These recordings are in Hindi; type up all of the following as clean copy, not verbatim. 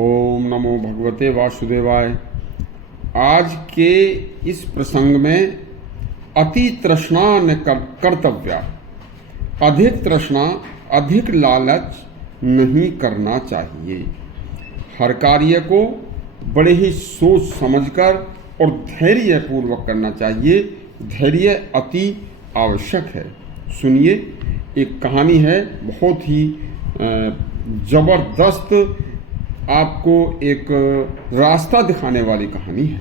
ओम नमो भगवते वासुदेवाय। आज के इस प्रसंग में अति तृष्णा न कर्तव्या, अधिक तृष्णा अधिक लालच नहीं करना चाहिए। हर कार्य को बड़े ही सोच समझकर और धैर्य पूर्वक करना चाहिए। धैर्य अति आवश्यक है। सुनिए, एक कहानी है, बहुत ही जबरदस्त, आपको एक रास्ता दिखाने वाली कहानी है।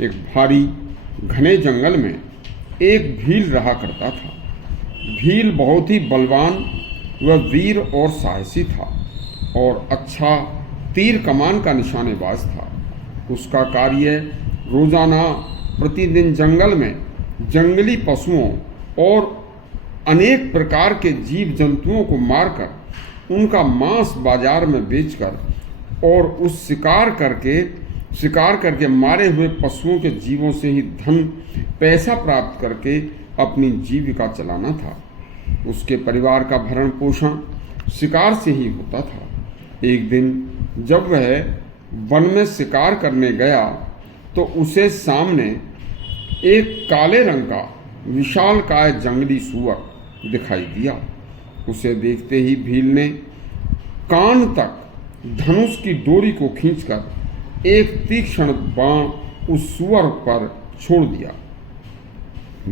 एक भारी घने जंगल में एक भील रहा करता था। भील बहुत ही बलवान व वीर और साहसी था और अच्छा तीर कमान का निशानेबाज था। उसका कार्य रोजाना प्रतिदिन जंगल में जंगली पशुओं और अनेक प्रकार के जीव जंतुओं को मारकर उनका मांस बाजार में बेचकर और उस शिकार करके मारे हुए पशुओं के जीवों से ही धन पैसा प्राप्त करके अपनी जीविका चलाना था। उसके परिवार का भरण पोषण शिकार से ही होता था। एक दिन जब वह वन में शिकार करने गया तो उसे सामने एक काले रंग का विशालकाय जंगली सूअर दिखाई दिया। उसे देखते ही भील ने कान तक धनुष की डोरी को खींचकर एक तीक्ष्ण बाण उस सूअर पर छोड़ दिया।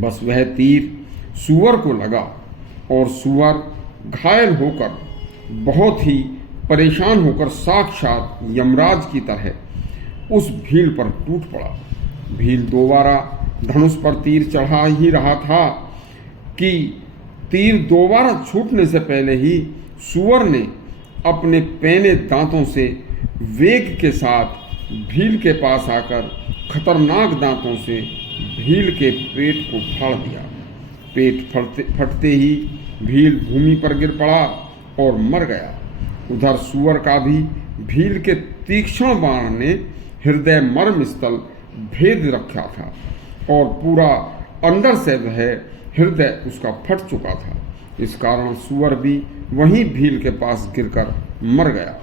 बस वह तीर सूअर को लगा और सूअर घायल होकर बहुत ही परेशान होकर साक्षात यमराज की तरह उस भील पर टूट पड़ा। भील दोबारा धनुष पर तीर चढ़ा ही रहा था कि तीर दोबारा छूटने से पहले ही सूअर ने अपने पैने दांतों से वेग के साथ भील के पास आकर खतरनाक दांतों से भील के पेट को फाड़ दिया। पेट फटते ही भील भूमि पर गिर पड़ा और मर गया। उधर सूअर का भी भील के तीक्ष्ण बाण ने हृदय मर्म स्थल भेद रखा था और पूरा अंदर से वह हृदय उसका फट चुका था। इस कारण सूअर भी वहीं भील के पास गिरकर मर गया।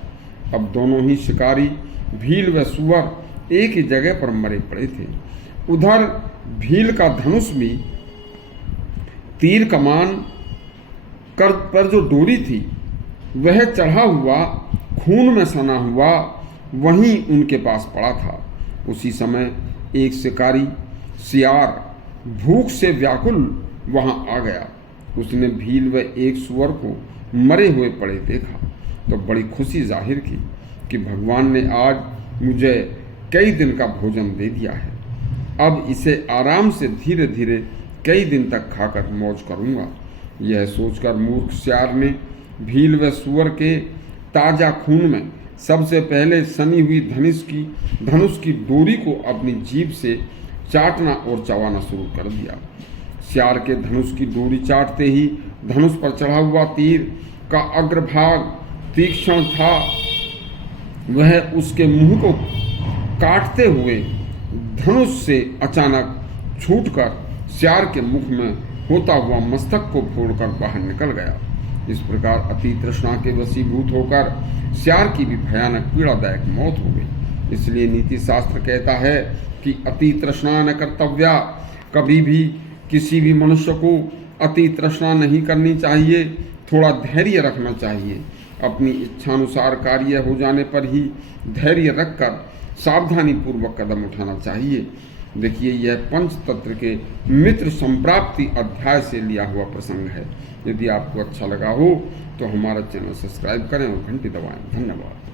अब दोनों ही शिकारी भील व सूअर एक ही जगह पर मरे पड़े थे। उधर भील का धनुष भी तीर कमान पर जो डोरी थी वह चढ़ा हुआ खून में सना हुआ वहीं उनके पास पड़ा था। उसी समय एक शिकारी सियार भूख से व्याकुल वहां आ गया। उसने भील व एक सूअर को मरे हुए पड़े देखा तो बड़ी खुशी जाहिर की कि भगवान ने आज मुझे कई दिन का भोजन दे दिया है। अब इसे आराम से धीरे धीरे कई दिन तक खाकर मौज करूंगा। यह सोचकर मूर्ख सियार ने भील व सूअर के ताजा खून में सबसे पहले सनी हुई धनुष की डोरी को अपनी जीभ से चाटना और चबाना शुरू कर दिया। सियार के धनुष की डोरी चाटते ही धनुष पर चढ़ा हुआ तीर का अग्रभाग तीक्ष्ण था। वह उसके मुंह को काटते हुए धनुष से अचानक छूटकर सियार के मुख में होता हुआ मस्तक को फोड़कर बाहर निकल गया। इस प्रकार अति तृष्णा के वशीभूत होकर सियार की भी भयानक पीड़ादायक मौत हो गई। इसलिए नीति शास्त्र कहता है कि अति तृष्णा न कर्तव्या। कभी भी किसी भी मनुष्य को अति तृष्णा नहीं करनी चाहिए। थोड़ा धैर्य रखना चाहिए। अपनी इच्छानुसार कार्य हो जाने पर ही धैर्य रखकर सावधानी पूर्वक कदम उठाना चाहिए। देखिए, यह पंचतंत्र के मित्र संप्राप्ति अध्याय से लिया हुआ प्रसंग है। यदि आपको अच्छा लगा हो तो हमारा चैनल सब्सक्राइब करें और घंटी दबाएं। धन्यवाद।